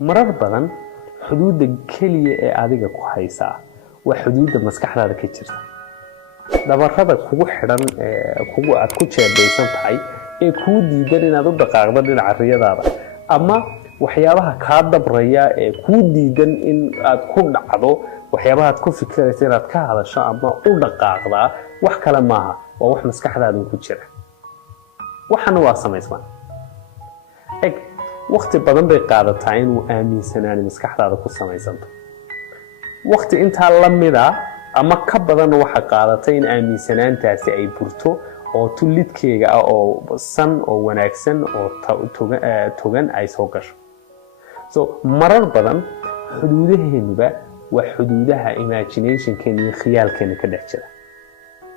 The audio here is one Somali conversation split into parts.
marar badan xuduudda keliya ee adiga ku haysaa waa xuduudda maskaxdaada ka jirta dabarrada kugu xidhan kugu aad ku jeedaysan tahay ee kuu diidan inaad u dhaqaaqdo dhinaca riyadaada ama waxyaabaha kaa dabraya ee kuu diidan in aad ku dhacdo waxyaabaha aad ku fikiraysa inaad ka hadasho ama u dhaqaaqdaa wax kale maaha waa wax maskaxdaada ku jira waxana waa samaysmaan waqti badan bay qaadataa inuu aaminsanaani maskaxdaada ku samaysanto waqti intaa la mida ama ka badan waxa qaadatay in aaminsanaantaasi ay burto oo tulidkeega ah oo san oo wanaagsan oo togan ay soo gasho so marar badan xuduudaheenuba waa xuduudaha imaginationkeena iyo khiyaalkeena ka dhex jira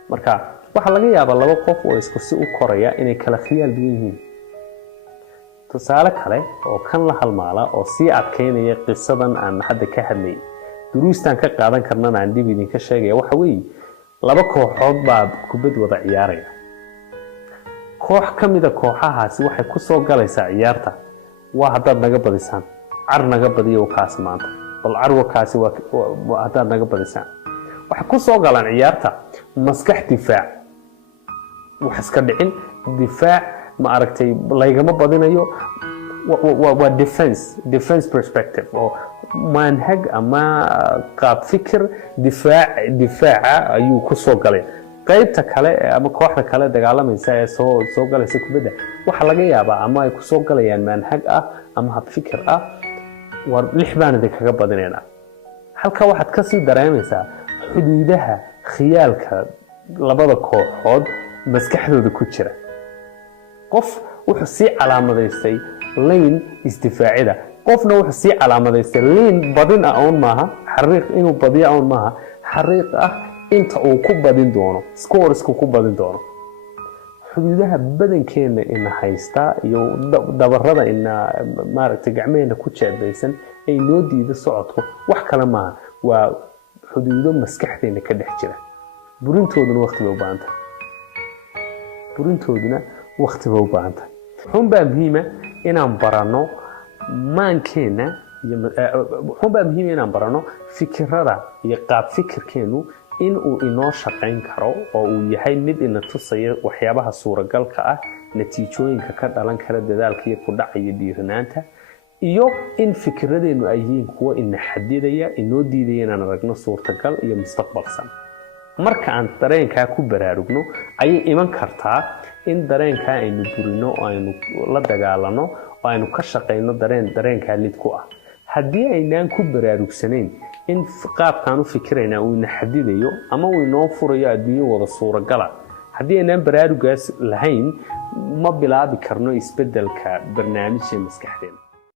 marka waxa laga yaabaa laba qof oo isku si u koraya inay kala khiyaal duwan yihiin tusaale kale oo kan la halmaala oo sii adkeynaya qisadan aan hadda ka hadlay duruustan ka qaadan karnana aan dib idinka sheegaya waxa weeye laba kooxood baa kubad wada ciyaaraya koox ka mid ah kooxahaasi waxay ku soo galaysaa ciyaarta waa haddaad naga badisaan car naga badiyo kaas maanta bal carwa kaasi waa haddaad naga badisaan waxay ku soo galaan ciyaarta maskax difaac wax iska dhicin difaac ma aragtay laygama badinayo waa defense perspective oo manhaj ama qaab fikir difaaca ayuu ku soo galay qaybta kale ama kooxda kale dagaalamaysa ee soo galaysa kubadda waxa laga yaabaa ama ay ku soo galayaan manhaj ah ama hab fikir ah war lix baan kaga badinayna halka waxaad ka sii dareemaysaa xuduudaha khiyaalka labada kooxood maskaxdooda ku jira qof wuxuu sii calaamadaystay lane isdifaacida qofna wuxuu sii calaamadaystay lane badin ah oon maaha xariiq inuu badiyo oon maaha xariiq ah inta uu ku badin doono scoresku ku badin doono xuduudaha badankeena ina haysta iyo dabarrada ina maaragtay gacmeena ku jeedaysan ay noo diido socodku wax kale maaha waa xuduudo maskaxdeena ka dhex jira burintooduna waqti bay u baahan tahay waqti bay u baahan tahay xunbaa muhiima inaan barano maankeena xunbaa muhiima inaan barano fikirada iyo qaab fikirkeenu in uu inoo shaqayn karo oo uu yahay mid ina tusaya waxyaabaha suuragalka ah natiijooyinka ka dhalan kara dadaalka iyo ku dhaca iyo dhiiranaanta iyo in fikiradeenu ay yihiin kuwo ina xadidaya inoo diidaya inaan aragno suurtagal iyo mustaqbalsan marka aan dareenkaa ku baraarugno ayay iman kartaa in dareenkaa aynu burino oo aynu la dagaalano oo aynu ka shaqayno dareenkaa lid ku ah haddii aynaan ku baraarugsanayn in qaabkaan u fikiraynaa uu ina xadidayo ama uu inoo furayo adduunyo wada suuragala haddii aynaan baraarugaas lahayn ma bilaabi karno isbeddelka barnaamijka maskaxdeena